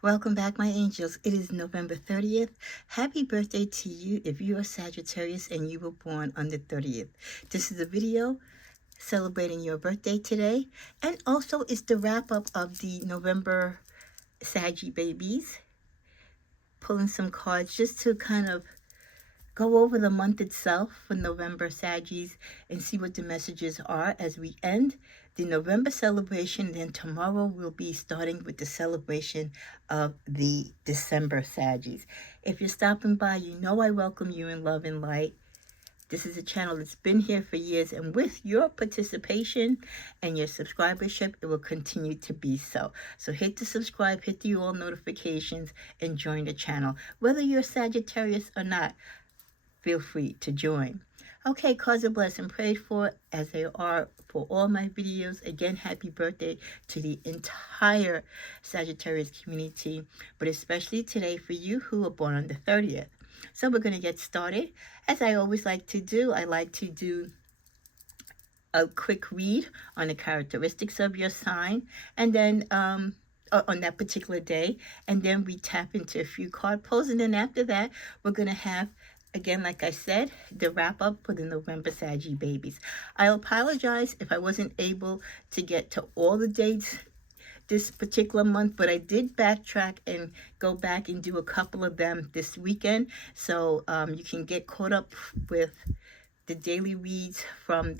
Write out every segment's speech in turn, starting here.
Welcome back, my angels. It is November 30th. Happy birthday to you if you are Sagittarius and you were born on the 30th. This is a video celebrating your birthday today. And also, it's the wrap up of the November Sagi babies. Pulling some cards just to kind of go over the month itself for November Saggies and see what the messages are as we end the November celebration. Then tomorrow we'll be starting with the celebration of the December Saggies. If you're stopping by, you know I welcome you in love and light. This is a channel that's been here for years, and with your participation and your subscribership, it will continue to be so. So hit the subscribe, hit the all notifications, and join the channel. Whether you're Sagittarius or not, feel free to join. Okay, cards are blessed and prayed for as they are for all my videos. Again, happy birthday to the entire Sagittarius community, but especially today for you who are born on the 30th. So we're going to get started. As I always like to do, I like to do a quick read on the characteristics of your sign, and then on that particular day, and then we tap into a few card pulls, and then after that, we're going to have, again, like I said, the wrap up for the November Sagi babies. I apologize if I wasn't able to get to all the dates this particular month, but I did backtrack and go back and do a couple of them this weekend. So you can get caught up with the daily reads from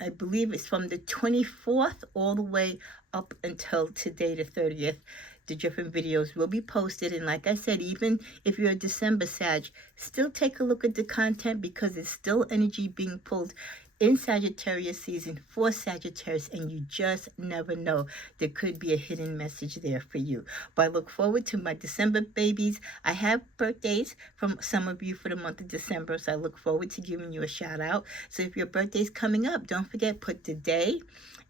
I believe it's from the 24th all the way up until today, the 30th. The different videos will be posted. And like I said, even if you're a December Sag, still take a look at the content because it's still energy being pulled in Sagittarius season for Sagittarius, and you just never know. There could be a hidden message there for you. But I look forward to my December babies. I have birthdays from some of you for the month of December, so I look forward to giving you a shout out. So if your birthday's coming up, don't forget, put the day.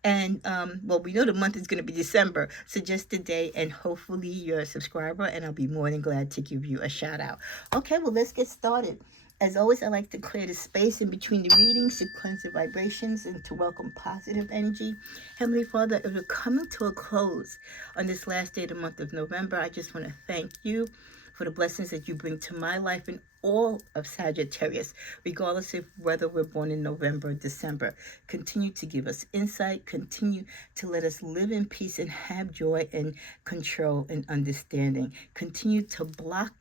And, well, we know the month is going to be December, so just the day, and hopefully you're a subscriber, and I'll be more than glad to give you a shout out. Okay, well, let's get started. As always, I like to clear the space in between the readings to cleanse the vibrations and to welcome positive energy. Heavenly Father, as we're coming to a close on this last day of the month of November, I just want to thank you for the blessings that you bring to my life and all of Sagittarius, regardless of whether we're born in November or December. Continue to give us insight. Continue to let us live in peace and have joy and control and understanding. Continue to block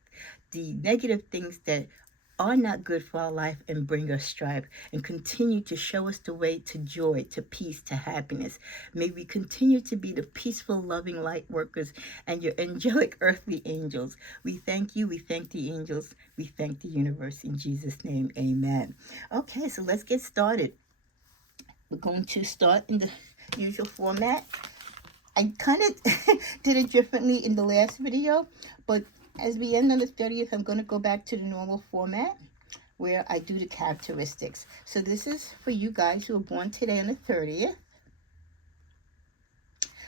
the negative things that are not good for our life and bring us strife, and continue to show us the way to joy, to peace, to happiness. May we continue to be the peaceful, loving light workers and your angelic earthly angels. We thank you. We thank the angels. We thank the universe. In Jesus' name, amen. Okay, so let's get started. We're going to start in the usual format. I kind of did it differently in the last video, but as we end on the 30th, I'm going to go back to the normal format where I do the characteristics. So this is for you guys who are born today on the 30th.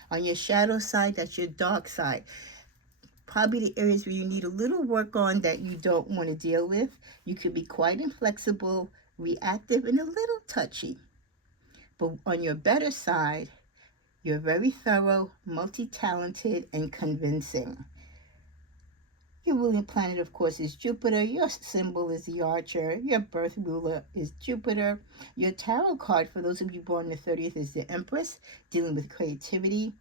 On your shadow side, that's your dark side. Probably the areas where you need a little work on that you don't want to deal with. You could be quite inflexible, reactive, and a little touchy. But on your better side, you're very thorough, multi-talented, and convincing. Your ruling planet, of course, is Jupiter. Your symbol is the Archer. Your birth ruler is Jupiter. Your tarot card, for those of you born on the 30th, is the Empress, dealing with creativity.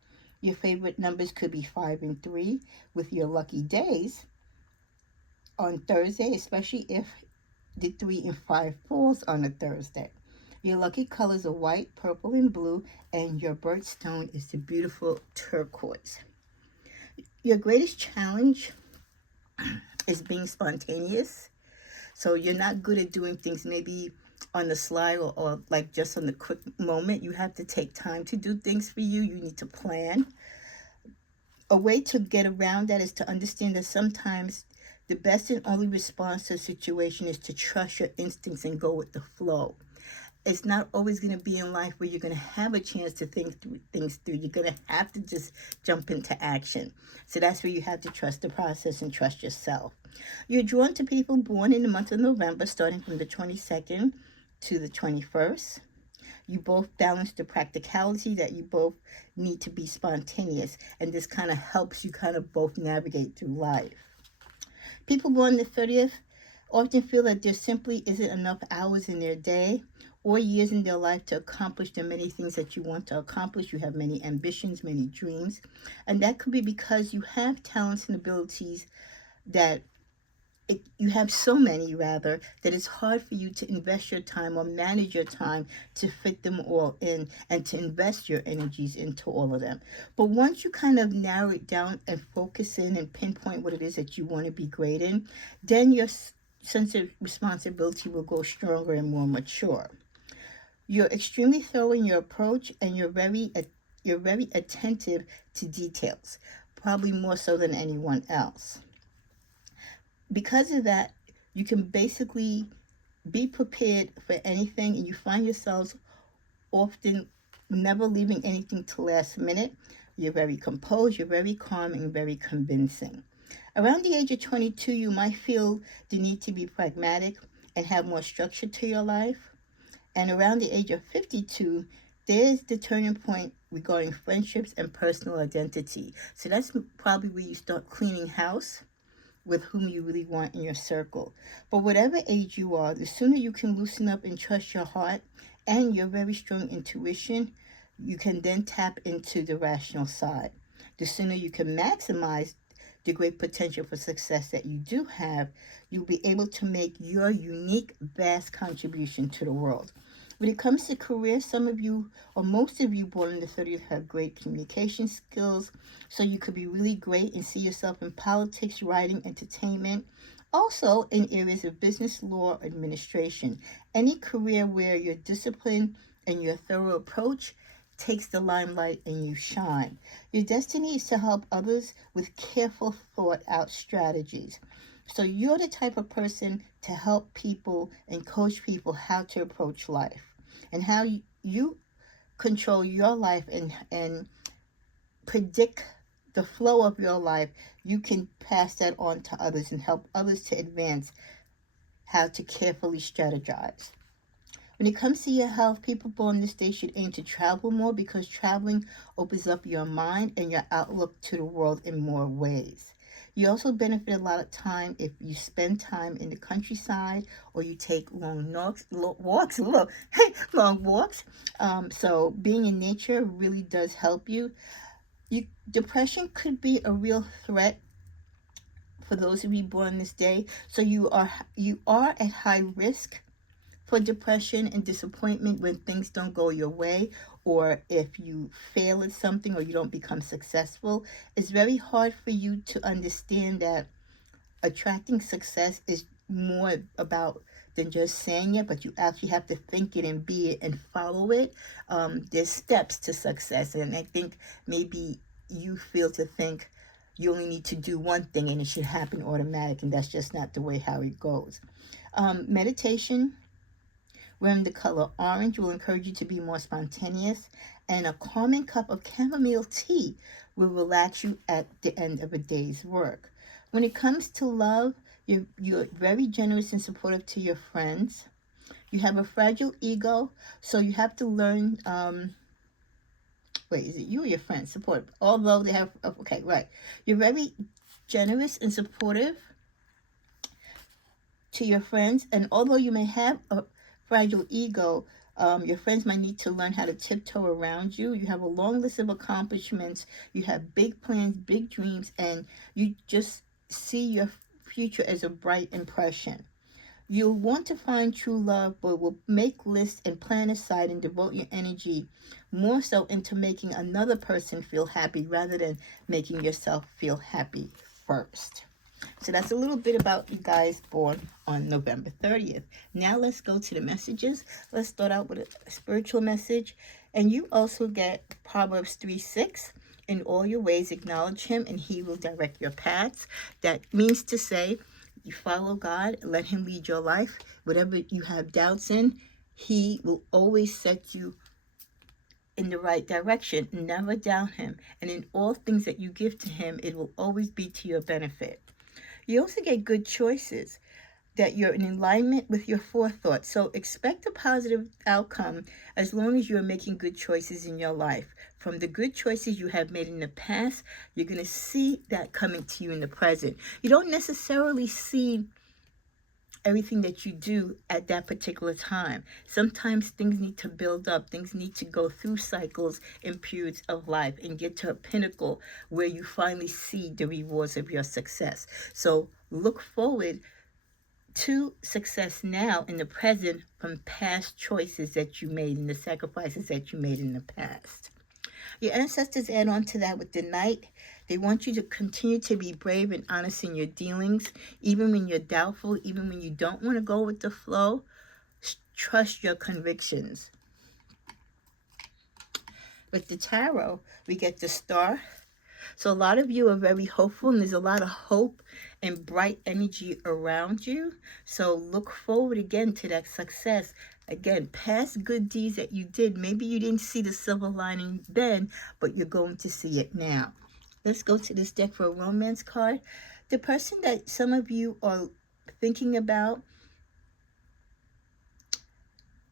Your favorite numbers could be 5 and 3. With your lucky days, on Thursday, especially if the 3 and 5 falls on a Thursday. Your lucky colors are white, purple, and blue, and your birthstone is the beautiful turquoise. Your greatest challenge is being spontaneous. So you're not good at doing things maybe on the sly or like just on the quick moment. You have to take time to do things for you. You need to plan. A way to get around that is to understand that sometimes the best and only response to a situation is to trust your instincts and go with the flow. It's not always going to be in life where you're going to have a chance to think things through. You're going to have to just jump into action. So that's where you have to trust the process and trust yourself. You're drawn to people born in the month of November, starting from the 22nd to the 21st. You both balance the practicality that you both need to be spontaneous, and this kind of helps you kind of both navigate through life. People born the 30th often feel that there simply isn't enough hours in their day or years in their life to accomplish the many things that you want to accomplish. You have many ambitions, many dreams, and that could be because you have talents and abilities that you have so many rather that it's hard for you to invest your time or manage your time to fit them all in and to invest your energies into all of them. But once you kind of narrow it down and focus in and pinpoint what it is that you want to be great in, then your sense of responsibility will go stronger and more mature. You're extremely thorough in your approach, and you're very attentive to details, probably more so than anyone else. Because of that, you can basically be prepared for anything, and you find yourselves often never leaving anything to last minute. You're very composed, you're very calm, and very convincing. Around the age of 22, you might feel the need to be pragmatic and have more structure to your life. And around the age of 52, there's the turning point regarding friendships and personal identity. So that's probably where you start cleaning house with whom you really want in your circle. But whatever age you are, the sooner you can loosen up and trust your heart and your very strong intuition, you can then tap into the rational side. The sooner you can maximize the great potential for success that you do have, you'll be able to make your unique, vast contribution to the world. When it comes to career, some of you or most of you born in the 30th have great communication skills, so you could be really great and see yourself in politics, writing, entertainment, also in areas of business, law, administration. Any career where your discipline and your thorough approach takes the limelight and you shine. Your destiny is to help others with careful thought out strategies. So you're the type of person to help people and coach people how to approach life and how you control your life and predict the flow of your life. You can pass that on to others and help others to advance how to carefully strategize. When it comes to your health, people born this day should aim to travel more because traveling opens up your mind and your outlook to the world in more ways. You also benefit a lot of time if you spend time in the countryside or you take long walks. So being in nature really does help you. Depression could be a real threat for those of you born this day. So you are at high risk for depression and disappointment when things don't go your way, or if you fail at something or you don't become successful. It's very hard for you to understand that attracting success is more about than just saying it, but you actually have to think it and be it and follow it. There's steps to success, and I think maybe you feel to think you only need to do one thing and it should happen automatic, and that's just not the way how it goes. Meditation, wearing the color orange, will encourage you to be more spontaneous, and a calming cup of chamomile tea will relax you at the end of a day's work. When it comes to love, you're very generous and supportive to your friends. You have a fragile ego, so you have to learn. Is it you or your friends? Supportive. Although they have, okay, right. You're very generous and supportive to your friends, and although you may have a fragile ego, your friends might need to learn how to tiptoe around you. You have a long list of accomplishments. You have big plans, big dreams, and you just see your future as a bright impression. You'll want to find true love, but will make lists and plan aside and devote your energy more so into making another person feel happy rather than making yourself feel happy first. So that's a little bit about you guys born on November 30th. Now let's go to the messages. Let's start out with a spiritual message. And you also get Proverbs 3:6. In all your ways acknowledge him and he will direct your paths. That means to say, you follow God, let him lead your life. Whatever you have doubts in, he will always set you in the right direction. Never doubt him. And in all things that you give to him, it will always be to your benefit. You also get good choices. that you're in alignment with your forethought. So expect a positive outcome as long as you're making good choices in your life. From the good choices you have made in the past, you're going to see that coming to you in the present. You don't necessarily see everything that you do at that particular time. Sometimes things need to build up. Things need to go through cycles and periods of life and get to a pinnacle where you finally see the rewards of your success. So look forward to success now in the present from past choices that you made and the sacrifices that you made in the past. Your ancestors add on to that with the Knight. They want you to continue to be brave and honest in your dealings, even when you're doubtful, even when you don't want to go with the flow. Trust your convictions. With the Tarot, we get the Star. So a lot of you are very hopeful, and there's a lot of hope and bright energy around you. So look forward again to that success. Again, past good deeds that you did. Maybe you didn't see the silver lining then, but you're going to see it now. Let's go to this deck for a romance card. The person that some of you are thinking about,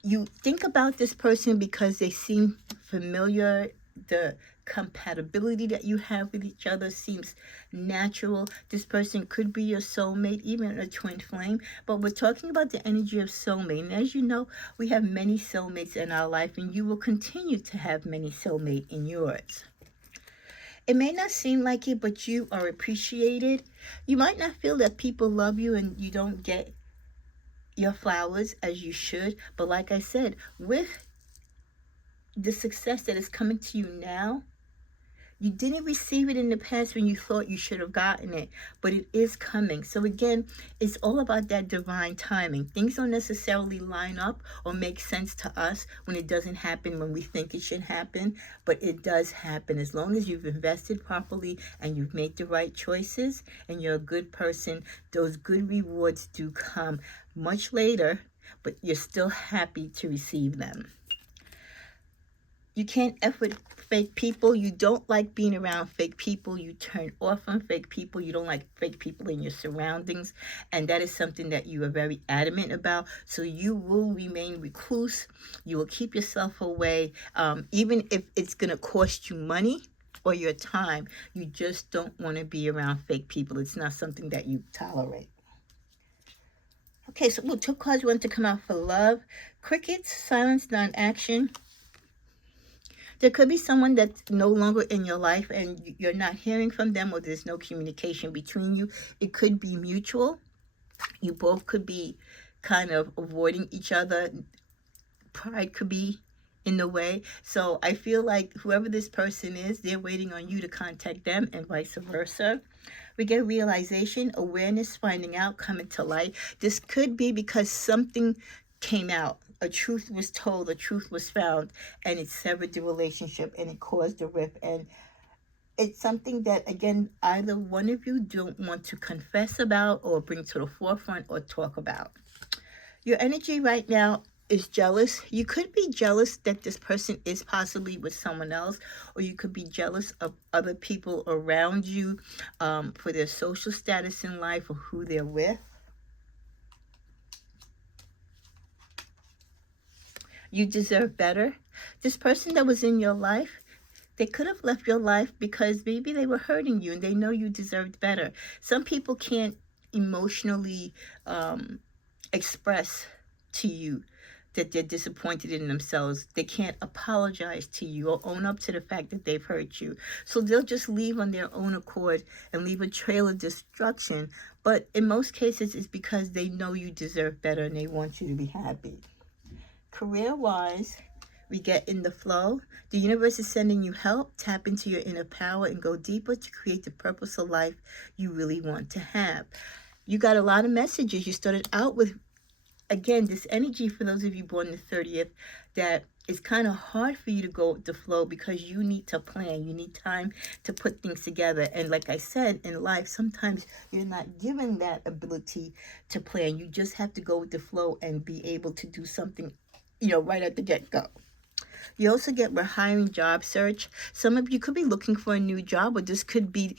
you think about this person because they seem familiar. The compatibility that you have with each other seems natural. This person could be your soulmate, even a twin flame, but we're talking about the energy of soulmate. And as you know, we have many soulmates in our life, and you will continue to have many soulmates in yours. It may not seem like it, but you are appreciated. You might not feel that people love you and you don't get your flowers as you should, but like I said, with the success that is coming to you now, you didn't receive it in the past when you thought you should have gotten it, but it is coming. So again, it's all about that divine timing. Things don't necessarily line up or make sense to us when it doesn't happen when we think it should happen, but it does happen. As long as you've invested properly and you've made the right choices and you're a good person, those good rewards do come much later, but you're still happy to receive them. You can't F with fake people. You don't like being around fake people. You turn off on fake people. You don't like fake people in your surroundings. And that is something that you are very adamant about. So you will remain recluse. You will keep yourself away. Even if it's going to cost you money or your time, you just don't want to be around fake people. It's not something that you tolerate. Okay, so two cards want to come out for love. Crickets, silence, non-action. There could be someone that's no longer in your life and you're not hearing from them, or there's no communication between you. It could be mutual. You both could be kind of avoiding each other. Pride could be in the way. So I feel like whoever this person is, they're waiting on you to contact them, and vice versa. We get realization, awareness, finding out, coming to light. This could be because something came out. A truth was told, a truth was found, and it severed the relationship and it caused a rift. And it's something that, again, either one of you don't want to confess about or bring to the forefront or talk about. Your energy right now is jealous. You could be jealous that this person is possibly with someone else, or you could be jealous of other people around you for their social status in life or who they're with. You deserve better. This person that was in your life, they could have left your life because maybe they were hurting you and they know you deserved better. Some people can't emotionally express to you that they're disappointed in themselves. They can't apologize to you or own up to the fact that they've hurt you. So they'll just leave on their own accord and leave a trail of destruction. But in most cases, it's because they know you deserve better and they want you to be happy. Career-wise, we get in the flow. The universe is sending you help. Tap into your inner power and go deeper to create the purpose of life you really want to have. You got a lot of messages. You started out with, again, this energy for those of you born the 30th, that it's kind of hard for you to go with the flow because you need to plan. You need time to put things together. And like I said, in life, sometimes you're not given that ability to plan. You just have to go with the flow and be able to do something, right at the get-go. You also get we're hiring job search. Some of you could be looking for a new job, or this could be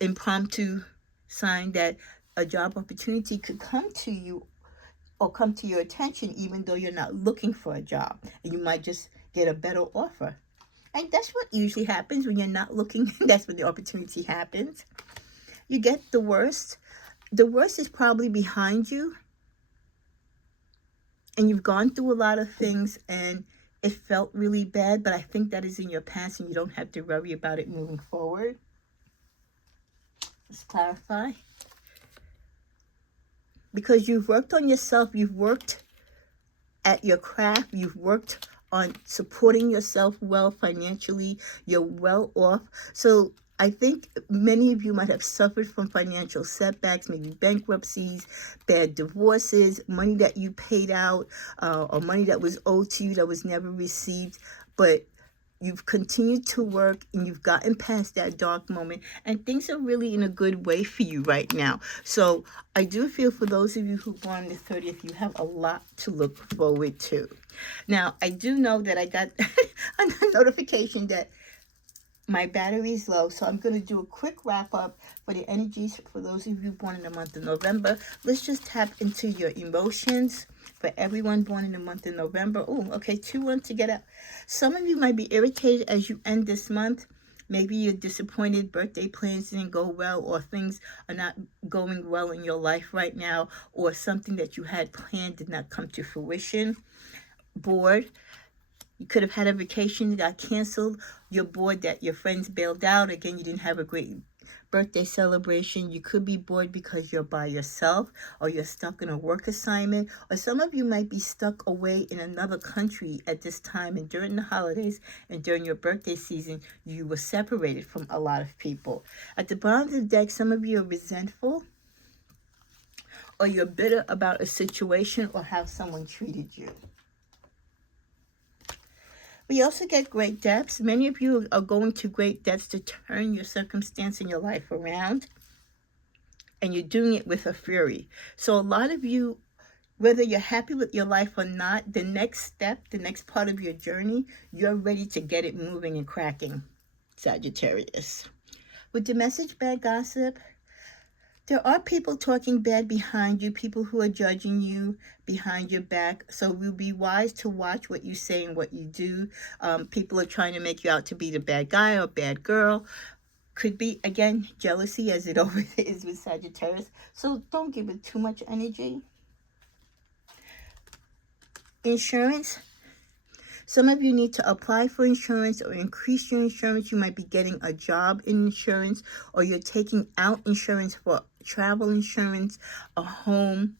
impromptu sign that a job opportunity could come to you or come to your attention even though you're not looking for a job. And you might just get a better offer. And that's what usually happens when you're not looking. That's when the opportunity happens. You get the worst. The worst is probably behind you. And you've gone through a lot of things and it felt really bad. But I think that is in your past and you don't have to worry about it moving forward. Let's clarify. Because you've worked on yourself. You've worked at your craft. You've worked on supporting yourself well financially. You're well off. So I think many of you might have suffered from financial setbacks, maybe bankruptcies, bad divorces, money that you paid out, or money that was owed to you that was never received. But you've continued to work and you've gotten past that dark moment and things are really in a good way for you right now. So I do feel for those of you who were on the 30th, you have a lot to look forward to. Now, I do know that I got a notification that my battery is low, so I'm going to do a quick wrap up for the energies for those of you born in the month of November. Let's just tap into your emotions for everyone born in the month of November. Oh, okay, 2-1 to get up. Some of you might be irritated as you end this month. Maybe you're disappointed, birthday plans didn't go well, or things are not going well in your life right now, or something that you had planned did not come to fruition. Bored. You could have had a vacation that got canceled. You're bored that your friends bailed out. Again, you didn't have a great birthday celebration. You could be bored because you're by yourself or you're stuck in a work assignment. Or some of you might be stuck away in another country at this time. And during the holidays and during your birthday season, you were separated from a lot of people. At the bottom of the deck, some of you are resentful or you're bitter about a situation or how someone treated you. We also get great depths. Many of you are going to great depths to turn your circumstance in your life around. And you're doing it with a fury. So a lot of you, whether you're happy with your life or not, the next step, the next part of your journey, you're ready to get it moving and cracking, Sagittarius. With the message bad gossip, there are people talking bad behind you, people who are judging you behind your back. So we'll be wise to watch what you say and what you do. People are trying to make you out to be the bad guy or bad girl. Could be, again, jealousy as it always is with Sagittarius. So don't give it too much energy. Insurance. Some of you need to apply for insurance or increase your insurance. You might be getting a job in insurance or you're taking out insurance for travel insurance, a home.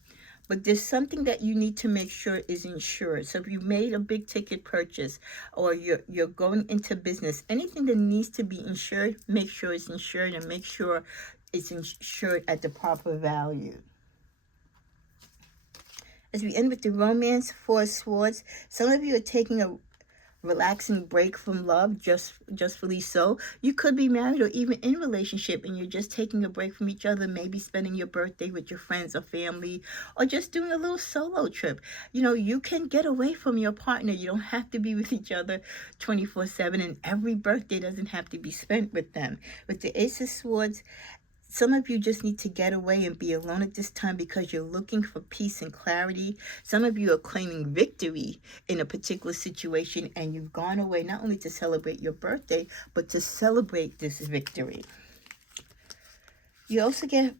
But there's something that you need to make sure is insured. So if you made a big ticket purchase or you're going into business, anything that needs to be insured, make sure it's insured and make sure it's insured at the proper value. As we end with the romance, 4 of Swords, some of you are taking a relaxing break from love, justly so. You could be married or even in a relationship and you're just taking a break from each other, maybe spending your birthday with your friends or family, or just doing a little solo trip. You know, you can get away from your partner. You don't have to be with each other 24/7, and every birthday doesn't have to be spent with them. With the Ace of Swords, some of you just need to get away and be alone at this time because you're looking for peace and clarity. Some of you are claiming victory in a particular situation and you've gone away not only to celebrate your birthday, but to celebrate this victory. You also get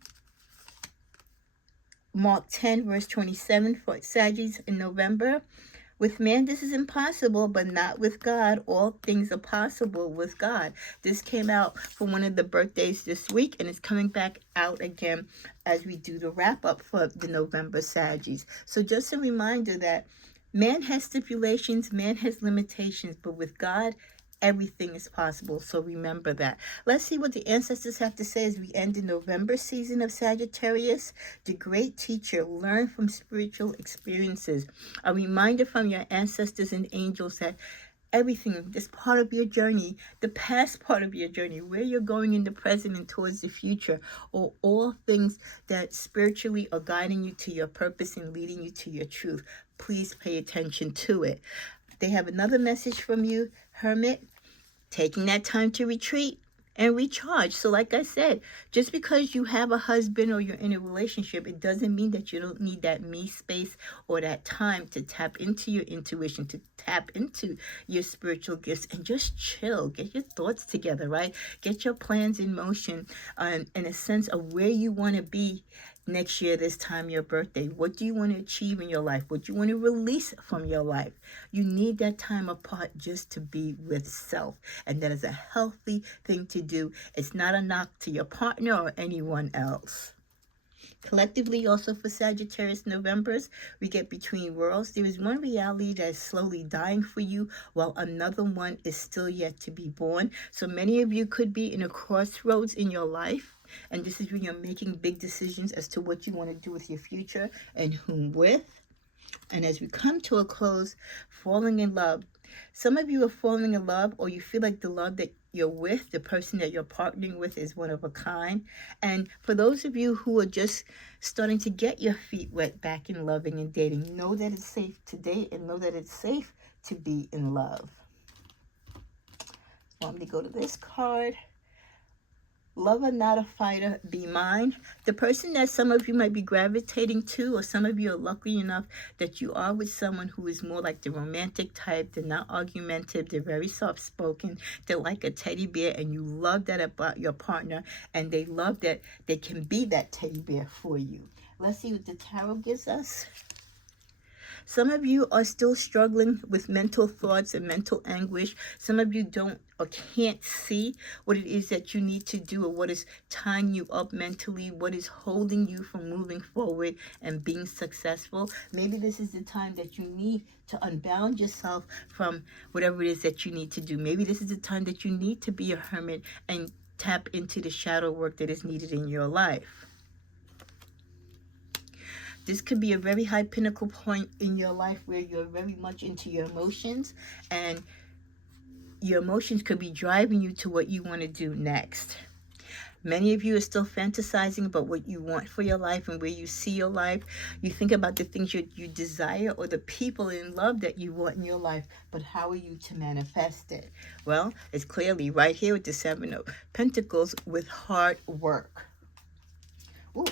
Mark 10, verse 27 for Sagis in November. With man, this is impossible, but not with God. All things are possible with God. This came out for one of the birthdays this week, and it's coming back out again as we do the wrap-up for the November Sagis. So just a reminder that man has stipulations, man has limitations, but with God, everything is possible. So remember that. Let's see what the ancestors have to say as we end the November season of Sagittarius. The great teacher, learn from spiritual experiences. A reminder from your ancestors and angels that everything, this part of your journey, the past part of your journey, where you're going in the present and towards the future, or all things that spiritually are guiding you to your purpose and leading you to your truth. Please pay attention to it. They have another message from you, Hermit. Taking that time to retreat, and recharge. So like I said, just because you have a husband or you're in a relationship, it doesn't mean that you don't need that me space or that time to tap into your intuition, to tap into your spiritual gifts and just chill. Get your thoughts together, right? Get your plans in motion, in a sense of where you want to be next year, this time, your birthday. What do you want to achieve in your life? What do you want to release from your life? You need that time apart just to be with self. And that is a healthy thing to do. It's not a knock to your partner or anyone else. Collectively, also for Sagittarius Novembers, we get between worlds. There is one reality that is slowly dying for you, while another one is still yet to be born. So many of you could be in a crossroads in your life, and this is when you're making big decisions as to what you want to do with your future and whom with. And as we come to a close, falling in love. Some of you are falling in love, or you feel like the love that you're with, the person that you're partnering with, is one of a kind. And for those of you who are just starting to get your feet wet back in loving and dating, know that it's safe to date and know that it's safe to be in love. Want me to go to this card? Lover, not a fighter, be mine. The person that some of you might be gravitating to, or some of you are lucky enough that you are with someone who is more like the romantic type. They're not argumentative. They're very soft-spoken. They're like a teddy bear, and you love that about your partner, and they love that they can be that teddy bear for you. Let's see what the tarot gives us. Some of you are still struggling with mental thoughts and mental anguish. Some of you don't or can't see what it is that you need to do, or what is tying you up mentally, what is holding you from moving forward and being successful. Maybe this is the time that you need to unbound yourself from whatever it is that you need to do. Maybe this is the time that you need to be a hermit and tap into the shadow work that is needed in your life. This could be a very high pinnacle point in your life where you're very much into your emotions, and your emotions could be driving you to what you want to do next. Many of you are still fantasizing about what you want for your life and where you see your life. You think about the things you desire, or the people in love that you want in your life, but how are you to manifest it? Well, it's clearly right here with the Seven of Pentacles, with hard work. Ooh,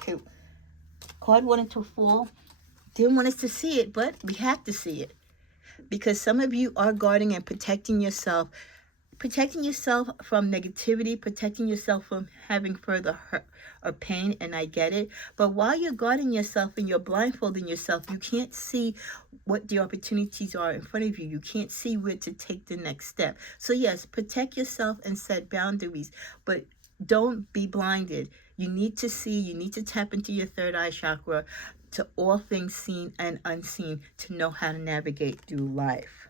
okay. Card wanted to fall. Didn't want us to see it, but we have to see it. Because some of you are guarding and protecting yourself from negativity, protecting yourself from having further hurt or pain, and I get it. But while you're guarding yourself and you're blindfolding yourself, you can't see what the opportunities are in front of you. You can't see where to take the next step. So yes, protect yourself and set boundaries, but don't be blinded. You need to see, you need to tap into your third eye chakra, to all things seen and unseen, to know how to navigate through life.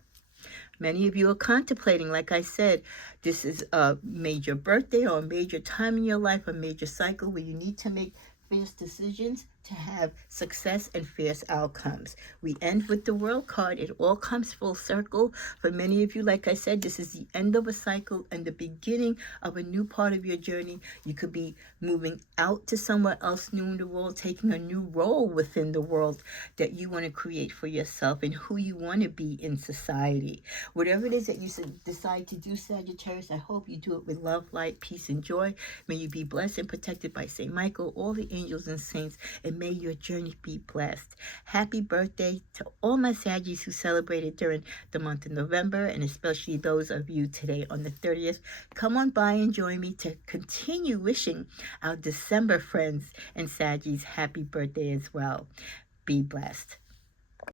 Many of you are contemplating, like I said, this is a major birthday or a major time in your life, a major cycle where you need to make fierce decisions to have success and fierce outcomes. We end with the World card. It all comes full circle. For many of you, like I said, this is the end of a cycle and the beginning of a new part of your journey. You could be moving out to somewhere else new in the world, taking a new role within the world that you want to create for yourself and who you want to be in society. Whatever it is that you decide to do, Sagittarius, I hope you do it with love, light, peace, and joy. May you be blessed and protected by St. Michael, all the angels and saints, and may your journey be blessed. Happy birthday to all my Saggies who celebrated during the month of November, and especially those of you today on the 30th. Come on by and join me to continue wishing our December friends and Saggies happy birthday as well. Be blessed.